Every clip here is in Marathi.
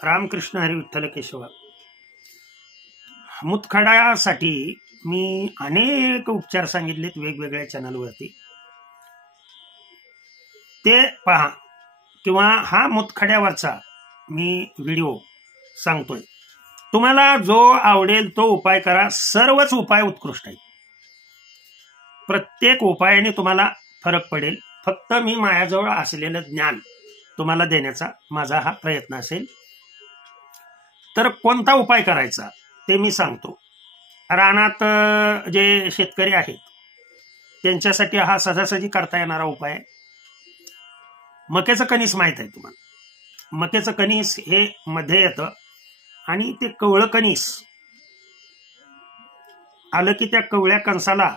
रामकृष्ण हरी विठ्ठल केशव. मुतखड्यासाठी मी अनेक उपचार सांगितलेत वेगवेगळ्या चॅनलवरती, ते पहा किंवा हा मुतखड्यावरचा मी व्हिडिओ सांगतोय. तुम्हाला जो आवडेल तो उपाय करा. सर्वच उपाय उत्कृष्ट आहेत. प्रत्येक उपायाने तुम्हाला फरक पडेल. फक्त मी माझ्याजवळ असलेलं ज्ञान तुम्हाला देण्याचा माझा हा प्रयत्न असेल. तर कोणता उपाय करायचा ते मी सांगतो. रानात जे शेतकरी आहेत त्यांच्यासाठी हा सहजासहजी करता येणारा उपाय आहे. मक्याचं कणीस माहित आहे तुम्हाला. मक्याचं कणीस हे मध्ये येतं आणि ते कवळं कणीस आलं की त्या कवळ्या कणसाला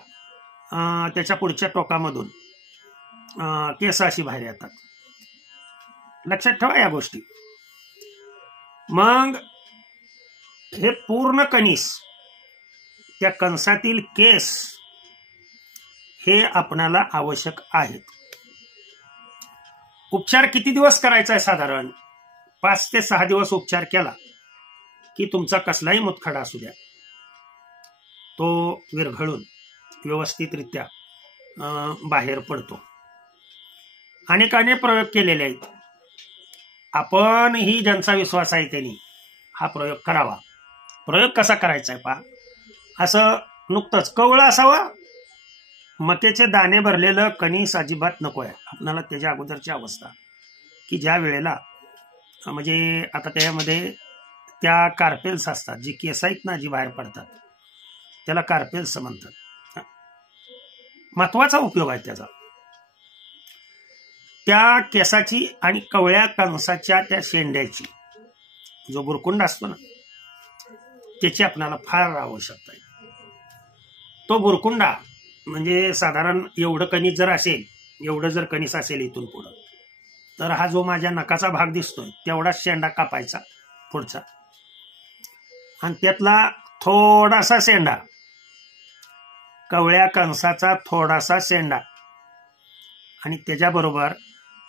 त्याच्या पुढच्या टोकामधून केस अशी बाहेर येतात. लक्षात ठेवा या गोष्टी. मग हे पूर्ण कणीस, त्या कणसातील केस हे आपणाला आवश्यक आहेत. उपचार किती दिवस करायचा आहे? साधारण 5 ते 6 दिवस उपचार केला की तुमचा कसलाही मुतखडा असू द्या तो विरघळून व्यवस्थितरित्या बाहेर पडतो. अनेकाने प्रयोग केलेले आहेत. आपण ही ज्यांचा विश्वास आहे त्यांनी हा प्रयोग करावा. प्रयोग कसा करायचा आहे पहा. असं नुकतंच कवळं असावं, मक्याचे दाणे भरलेलं कणीस अजिबात नको आहे आपल्याला. त्याच्या अगोदरची अवस्था की ज्या वेळेला म्हणजे आता त्यामध्ये त्या कार्पेल्स असतात, जी केस आहेत ना जी बाहेर पडतात त्याला कार्पेल्स म्हणतात. महत्वाचा उपयोग आहे त्याचा. त्या केसाची आणि कवळ्या कणसाच्या त्या शेंड्याची जो बुरकुंड असतो ना त्याची आपल्याला फार आवश्यकता आहे. तो बुरकुंडा म्हणजे साधारण एवढं कणीस जर असेल, एवढं जर कणीस असेल इथून पुढं, तर हा जो माझ्या नकाचा भाग दिसतोय तेवढाच शेंडा कापायचा पुढचा, आणि त्यातला थोडासा शेंडा, कवळ्या कणसाचा थोडासा शेंडा, आणि त्याच्याबरोबर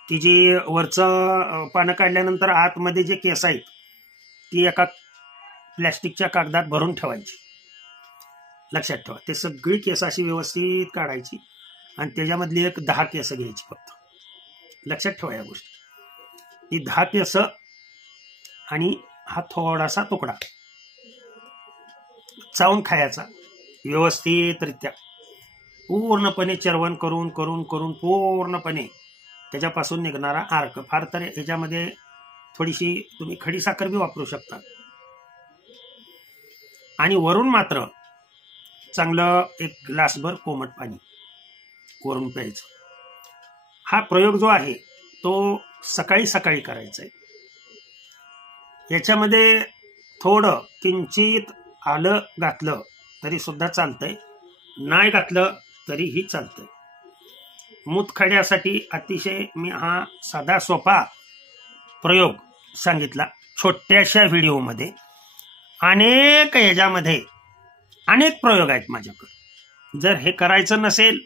ती जी वरचं पानं काढल्यानंतर आतमध्ये जे केस आहेत ती एका प्लॅस्टिकच्या कागदात भरून ठेवायची. लक्षात ठेवा. ते सगळी केस अशी व्यवस्थित काढायची आणि त्याच्यामधली एक 10 केस घ्यायची फक्त. लक्षात ठेवा या गोष्टी. ती 10 केस आणि हा थोडासा तुकडा चावून खायचा व्यवस्थितरित्या. पूर्णपणे चर्वण करून करून करून पूर्णपणे त्याच्यापासून निघणारा अर्क. फार तर याच्यामध्ये थोडीशी तुम्ही खडी साखर बी वापरू शकता. आणि वरून मात्र चांगलं एक ग्लासभर कोमट पाणी वरून प्यायचं. हा प्रयोग जो आहे तो सकाळी सकाळी करायचा आहे. याच्यामध्ये थोडं किंचित आलं घातलं तरी सुद्धा चालतंय, नाही घातलं तरीही चालतंय. मुतखड्यासाठी अतिशय मी हा साधा सोपा प्रयोग सांगितला छोट्याशा व्हिडिओमध्ये. अनेक याच्यामध्ये अनेक प्रयोग आहेत माझ्याकडे. जर हे करायचं नसेल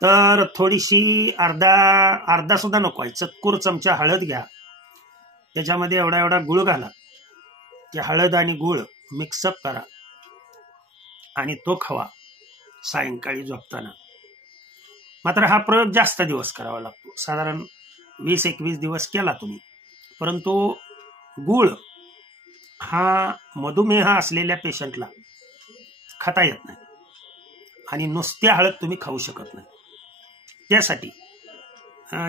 तर थोडीशी अर्धा सुद्धा नको आहे, चतकुर चमचा हळद घ्या, त्याच्यामध्ये एवढा एवढा गुळ घाला, ते हळद आणि गुळ मिक्सअप करा आणि तो खावा सायंकाळी झोपताना. मात्र हा प्रयोग जास्त दिवस करावा लागतो. साधारण 20-21 दिवस केला तुम्ही, परंतु गुळ हा मधुमेह असलेल्या पेशंटला खाता येत नाही आणि नुसत्या हळद तुम्ही खाऊ शकत नाही. त्यासाठी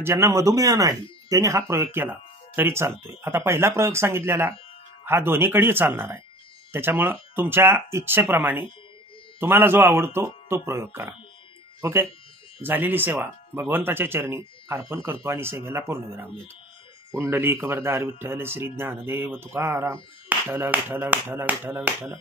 ज्यांना मधुमेह नाही त्यांनी हा प्रयोग केला तरी चालतोय. आता पहिला प्रयोग सांगितलेला हा दोन्हीकडेही चालणार आहे. त्याच्यामुळं तुमच्या इच्छेप्रमाणे तुम्हाला जो आवडतो तो प्रयोग करा. ओके. झालेली सेवा भगवंताच्या चरणी अर्पण करतो आणि सेवेला पूर्णविराम देतो. कुंडली कबरदार विठ्ठल श्री ज्ञानदेव तुकाराम. विठ्ठल विठ्ठल विठ्ठल विठ्ठल विठ्ठल.